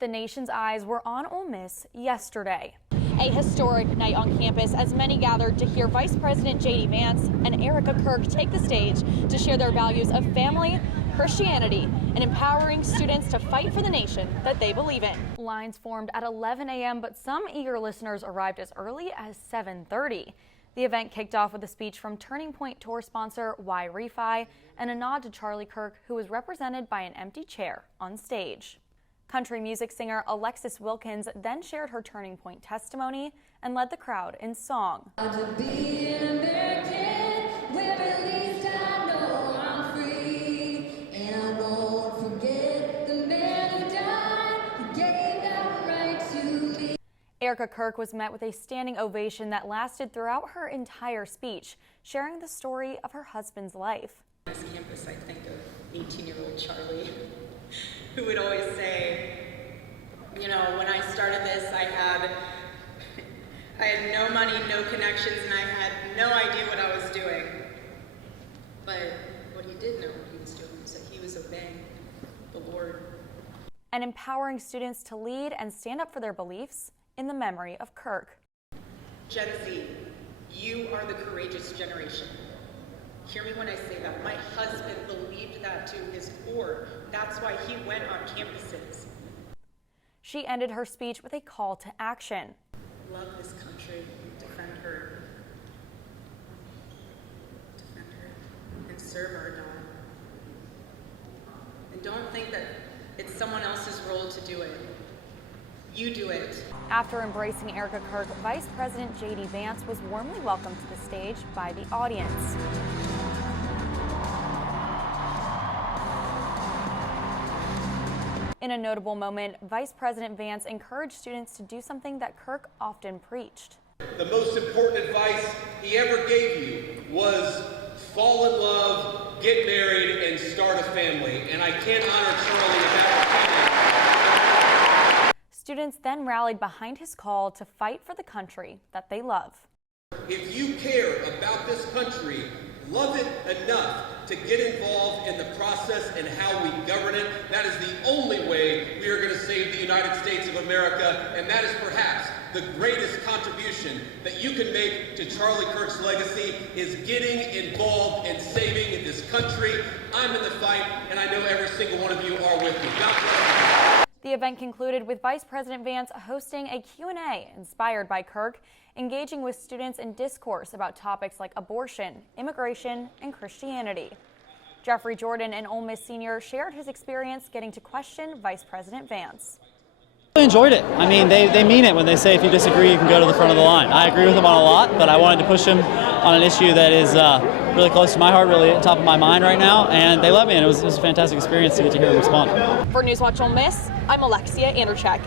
The nation's eyes were on Ole Miss yesterday. A historic night on campus as many gathered to hear Vice President J.D. Vance and Erica Kirk take the stage to share their values of family, Christianity, and empowering students to fight for the nation that they believe in. Lines formed at 11 a.m., but some eager listeners arrived as early as 7:30. The event kicked off with a speech from Turning Point tour sponsor Y Refi and a nod to Charlie Kirk, who was represented by an empty chair on stage. Country music singer Alexis Wilkins then shared her Turning Point testimony and led the crowd in song. Erica Kirk was met with a standing ovation that lasted throughout her entire speech, sharing the story of her husband's life. On this campus, I think of 18-year-old Charlie, who would always say, you know, when I started this, I had no money, no connections, and I had no idea what I was doing. But what he did know what he was doing was that he was obeying the Lord. And empowering students to lead and stand up for their beliefs in the memory of Kirk. Gen Z, you are the courageous generation. Hear me when I say that. My husband believed that to his core. That's why he went on campuses. She ended her speech with a call to action. Love this country, defend her, and serve our God. And don't think that it's someone else's role to do it. You do it. After embracing Erica Kirk, Vice President J.D. Vance was warmly welcomed to the stage by the audience. In a notable moment, Vice President Vance encouraged students to do something that Kirk often preached. The most important advice he ever gave you was fall in love, get married, and start a family. And I can't honor Charlie enough. Students then rallied behind his call to fight for the country that they love. If you care about this country, love it enough to get involved in the process and how we govern it, that is the only way we are going to save the United States of America, and that is perhaps the greatest contribution that you can make to Charlie Kirk's legacy is getting involved in saving this country. I'm in the fight, and I know every single one of you are with me. God bless you. The event concluded with Vice President Vance hosting a Q&A inspired by Kirk, engaging with students in discourse about topics like abortion, immigration, and Christianity. Jeffrey Jordan, an Ole Miss senior, shared his experience getting to question Vice President Vance. I enjoyed it. I mean, they mean it when they say if you disagree, you can go to the front of the line. I agree with them on a lot, but I wanted to push them on an issue that is really close to my heart, really at the top of my mind right now, and they love me, and it was a fantastic experience to get to hear them respond. For Newswatch Ole Miss, I'm Alexia Andrachik.